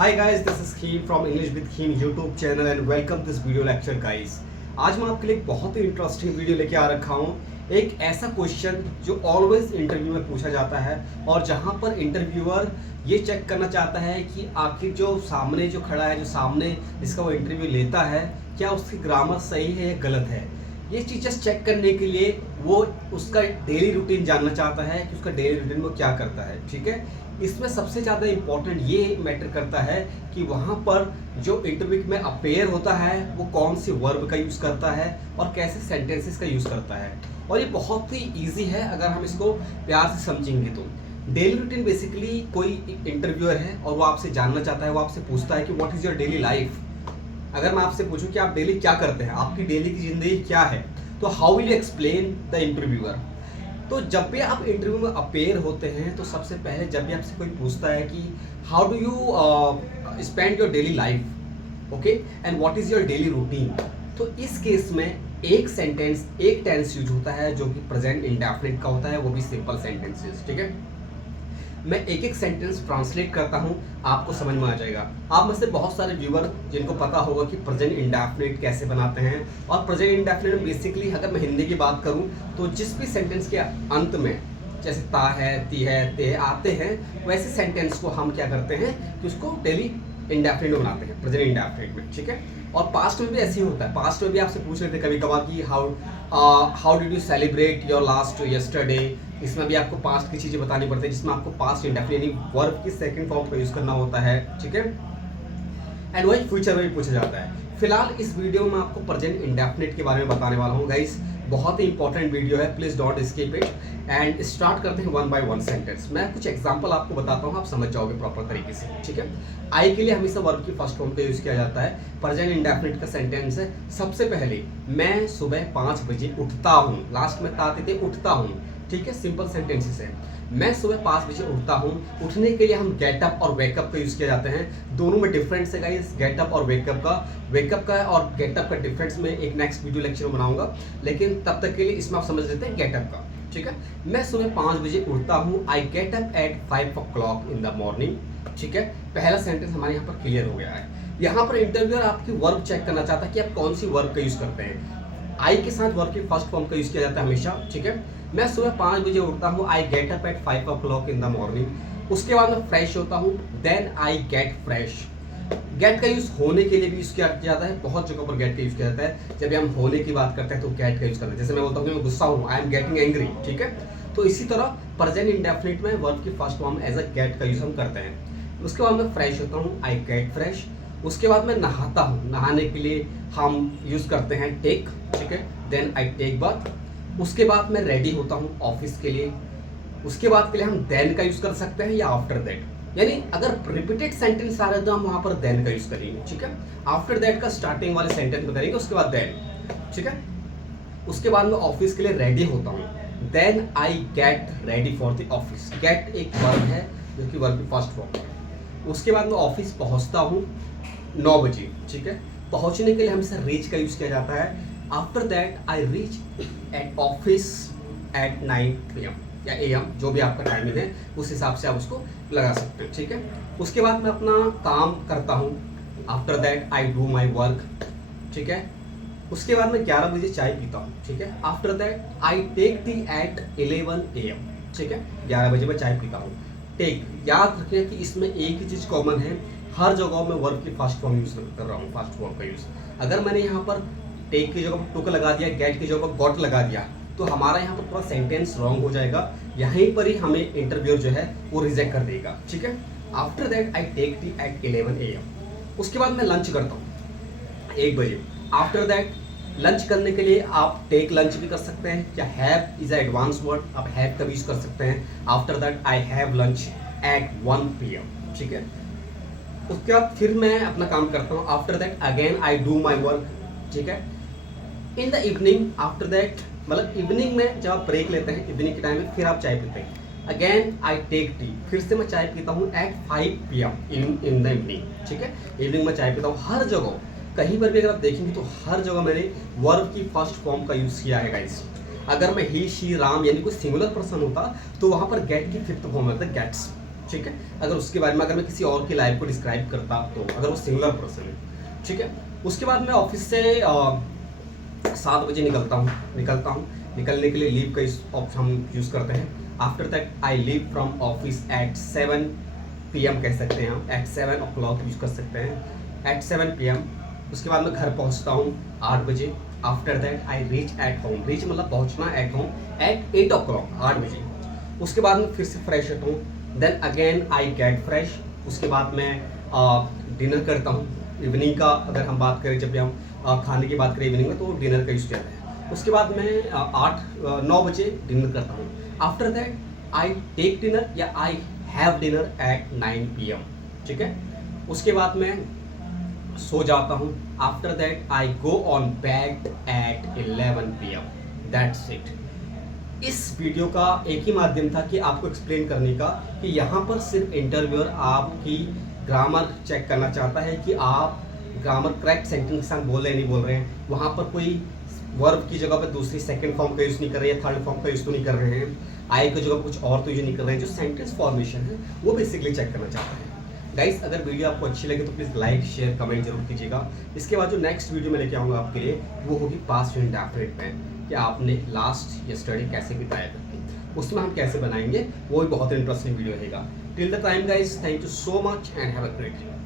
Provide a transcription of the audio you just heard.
Hi guys, this is Kheem from English with Kheem YouTube channel and welcome this video lecture guys. आज मैं आपके लिए एक बहुत ही इंटरेस्टिंग वीडियो लेके आ रखा हूँ। एक ऐसा क्वेश्चन जो ऑलवेज इंटरव्यू में पूछा जाता है और जहाँ पर इंटरव्यूअर ये चेक करना चाहता है कि आखिर जो सामने जो खड़ा है, जो सामने जिसका वो इंटरव्यू लेता है, क्या उसकी ग्रामर सही है या गलत है। ये चीज़ें चेक करने के लिए वो उसका डेली रूटीन जानना चाहता है कि उसका डेली रूटीन वो क्या करता है। ठीक है, इसमें सबसे ज़्यादा इम्पोर्टेंट ये मैटर करता है कि वहाँ पर जो इंटरव्यू में अपेयर होता है वो कौन सी वर्ब का यूज़ करता है और कैसे सेंटेंसेस का यूज़ करता है। और ये बहुत ही ईजी है अगर हम इसको प्यार से समझेंगे तो। डेली रूटीन बेसिकली कोई इंटरव्यूअर है और वो आपसे जानना चाहता है, वो आपसे पूछता है कि what is your daily life. अगर मैं आपसे पूछूं कि आप डेली क्या करते हैं, आपकी डेली की ज़िंदगी क्या है, तो how will you explain the interviewer. तो जब भी आप इंटरव्यू में अपेयर होते हैं तो सबसे पहले जब भी आपसे कोई पूछता है कि how do you spend your daily life, okay, and what is your daily routine, तो इस केस में एक सेंटेंस, एक टेंस यूज होता है जो कि प्रेजेंट इंडेफिनिट का होता है, वो भी सिंपल सेंटेंसेस। ठीक है, मैं एक एक सेंटेंस ट्रांसलेट करता हूँ, आपको समझ में आ जाएगा। आप में से बहुत सारे व्यूअर जिनको पता होगा कि प्रेजेंट इंडेफिनिट कैसे बनाते हैं, और प्रेजेंट इंडेफिनिट में बेसिकली अगर मैं हिंदी की बात करूँ तो जिस भी सेंटेंस के अंत में जैसे ता है, ती है, ते आते हैं, वैसे सेंटेंस को हम क्या करते हैं कि उसको डेली इंडेफिनिट में बनाते हैं, प्रेजेंट इंडेफिनिट में। ठीक है, और पास्ट में भी ऐसे ही होता है। पास्ट में भी आपसे पूछ रहे थे कभी कभार कि how did you celebrate your last yesterday. इसमें भी आपको पास्ट की चीज़ें बतानी पड़ती है, जिसमें आपको पास्ट इंडेफिनिट यानी वर्ब की सेकंड फॉर्म का यूज़ करना होता है। ठीक है, एंड वही फ्यूचर में भी पूछा जाता है। फिलहाल इस वीडियो में आपको प्रेजेंट इंडेफिनिट के बारे में बताने वाला हूँ गाइस। बहुत ही इंपॉर्टेंट वीडियो है, please don't skip it. And start करते हैं वन बाय वन सेंटेंस। मैं कुछ एग्जांपल आपको बताता हूँ, आप समझ जाओगे प्रॉपर तरीके से। ठीक है, आई के लिए हमेशा वर्ब की फर्स्ट फॉर्म का यूज किया जाता है। प्रेजेंट इंडेफिनिट का सेंटेंस है, सबसे पहले मैं सुबह 5 बजे उठता हूँ, लास्ट में ताते थे उठता हूँ। ठीक है, सिंपल सेंटेंसेस है। मैं सुबह 5 बजे उठता हूँ। उठने के लिए हम गेट अप और वेकअप का यूज़ किया जाते हैं। दोनों में डिफरेंस है गाइस, गेट अप और वेकअप का और गेटअप का डिफरेंस में एक नेक्स्ट वीडियो लेक्चर में बनाऊंगा, लेकिन तब तक के लिए इसमें आप समझ लेते हैं गेटअप का। ठीक है, मैं सुबह 5 बजे उठता हूँ। I get up at 5 o'clock in the morning. ठीक है, पहला सेंटेंस हमारे यहाँ पर क्लियर हो गया है। यहाँ पर इंटरव्यूअर आपकी वर्ब चेक करना चाहता है कि आप कौन सी वर्ब का यूज़ करते हैं। आई के साथ वर्ब की फर्स्ट फॉर्म का यूज़ किया जाता है हमेशा। ठीक है, मैं सुबह 5 बजे उठता हूँ। I get up at 5 o'clock in the morning. उसके बाद मैं फ्रेश होता हूँ, then I get fresh. Get का यूज़ होने के लिए भी यूज़ किया जाता है, बहुत जगहों पर गेट का यूज़ किया जाता है। जब हम होने की बात करते हैं तो गेट का यूज़ करते हैं। जैसे मैं बोलता हूँ कि मैं गुस्सा हूँ, आई एम गेटिंग एंग्री। ठीक है, तो इसी तरह प्रेजेंट इंडेफिनिट में वर्ब की first form as a get का यूज़ हम करते हैं। उसके बाद मैं फ्रेश होता हूँ, आई गेट फ्रेश। उसके बाद मैं नहाता हूँ, नहाने के लिए हम यूज़ करते हैं टेक। ठीक है, देन आई टेक बाथ। उसके बाद मैं रेडी होता हूँ ऑफिस के लिए। उसके बाद के लिए हम देन का यूज़ कर सकते हैं या आफ्टर दैट, यानी अगर रिपीटेड सेंटेंस आ रहे हैं तो हम वहाँ पर देन का यूज़ करेंगे। ठीक है, आफ्टर दैट का स्टार्टिंग वाले सेंटेंस में करेंगे, उसके बाद देन। ठीक है, उसके बाद मैं ऑफिस के लिए रेडी होता हूँ, then I get ready for the office. Get एक वर्ब है जो कि वर्ब की फर्स्ट फॉर्म है। उसके बाद मैं ऑफिस पहुँचता हूँ 9 बजे। ठीक है, पहुँचने के लिए हमेशा रीच का यूज़ किया जाता है। After that I reach at office at 9 PM या AM, जो भी आपका टाइमिंग है उस हिसाब से आप उसको लगा सकते हैं। ठीक है, उसके बाद मैं अपना काम करता हूँ। After that I do my work. ठीक है, उसके बाद मैं 11 बजे चाय पीता हूँ। ठीक है, after that I take tea at 11 AM। ठीक है, 11 बजे मैं चाय पीता हूँ। टेक, याद रखिए कि इसमें एक ही चीज़ कॉमन है, हर जगह में वर्ब की फर्स्ट फॉर्म यूज़ कर रहा हूँ, फर्स्ट फॉर्म का यूज़। अगर मैंने यहाँ पर टेक की जगह पर टुक लगा दिया, गेट की जगह पर गॉट लगा दिया, तो हमारा यहाँ पर पूरा सेंटेंस रॉन्ग हो जाएगा। यहीं पर ही हमें इंटरव्यूअर जो है वो रिजेक्ट कर देगा। ठीक है, after that I take tea at 11 AM। उसके बाद मैं लंच करता हूँ 1 बजे। आफ्टर दैट लंच करने के लिए आप टेक लंच भी कर सकते हैं, या हैव इज एडवांस वर्ड, आप हैव का भी यूज कर सकते हैं। After that I have lunch at 1 PM। ठीक है, उसके बाद फिर मैं अपना काम करता हूँ। After that again I do my work. ठीक है, इन द इवनिंग, आफ्टर दैट मतलब इवनिंग में जब आप ब्रेक लेते हैं, इवनिंग के टाइम में फिर आप चाय पीते हैं। अगेन आई टेक टी, फिर से मैं चाय पीता हूँ at 5 PM in the evening. ठीक है, इवनिंग में चाय पीता हूँ। हर जगह कहीं पर भी अगर आप देखेंगे तो हर जगह मैंने वर्ब की फर्स्ट फॉर्म का यूज़ किया है गाइस। अगर मैं ही, शी, राम यानी कोई सिंगुलर पर्सन होता तो वहाँ पर गेट की फिफ्थ फॉर्म होता है गेट्स। ठीक है। अगर उसके बारे में अगर मैं किसी और की लाइफ को डिस्क्राइब करता तो अगर वो सिंगुलर पर्सन है, ठीक है। उसके बाद मैं ऑफिस से 7 बजे निकलता हूँ। निकलने के लिए लीव का ऑप्शन हम यूज़ करते हैं। After that I leave from office at 7 PM कह सकते हैं हम, एट 7 o'clock यूज़ कर सकते हैं, एट 7 PM। उसके बाद मैं घर पहुँचता हूँ 8 बजे। After that I reach at home, reach मतलब पहुँचना, एट होम एट 8 o'clock, 8 बजे। उसके बाद मैं फिर से फ्रेश होता हूँ, then again I get fresh. उसके बाद मैं डिनर करता हूँ। इवनिंग का अगर हम बात करें, जब भी हम खाने की बात करें इवनिंग में, तो डिनर का यूज़ किया है। उसके बाद मैं 9 बजे डिनर करता हूँ। After that I take dinner या I have dinner at 9 PM, ठीक है। उसके बाद मैं सो जाता हूँ। After that I go on bed at 11 PM, that's it. इस वीडियो का एक ही माध्यम था कि आपको एक्सप्लेन करने का कि यहाँ पर सिर्फ इंटरव्यूअर आपकी ग्रामर चेक करना चाहता है कि आप ग्रामर करेक्ट सेंटेंस के साथ बोल रहे हैं नहीं बोल रहे हैं। वहाँ पर कोई वर्ब की जगह पर दूसरी सेकंड फॉर्म का यूज़ नहीं कर रहे हैं, थर्ड फॉर्म का यूज़ तो नहीं कर रहे हैं, आई की जगह कुछ और तो यूज नहीं कर रहे हैं। जो सेंटेंस फॉर्मेशन है वो बेसिकली चेक करना चाहता है। गाइस, अगर वीडियो आपको अच्छी लगे तो प्लीज़ लाइक शेयर कमेंट जरूर कीजिएगा। इसके बाद जो नेक्स्ट वीडियो मैं लेके आऊँगा आपके लिए वो होगी पास्ट इंडेफिनिट में, कि आपने लास्ट स्टडी कैसे बिताया करके, उसमें हम कैसे बनाएंगे, वो भी बहुत इंटरेस्टिंग वीडियो रहेगा। Till the time guys, thank you so much and have a great day.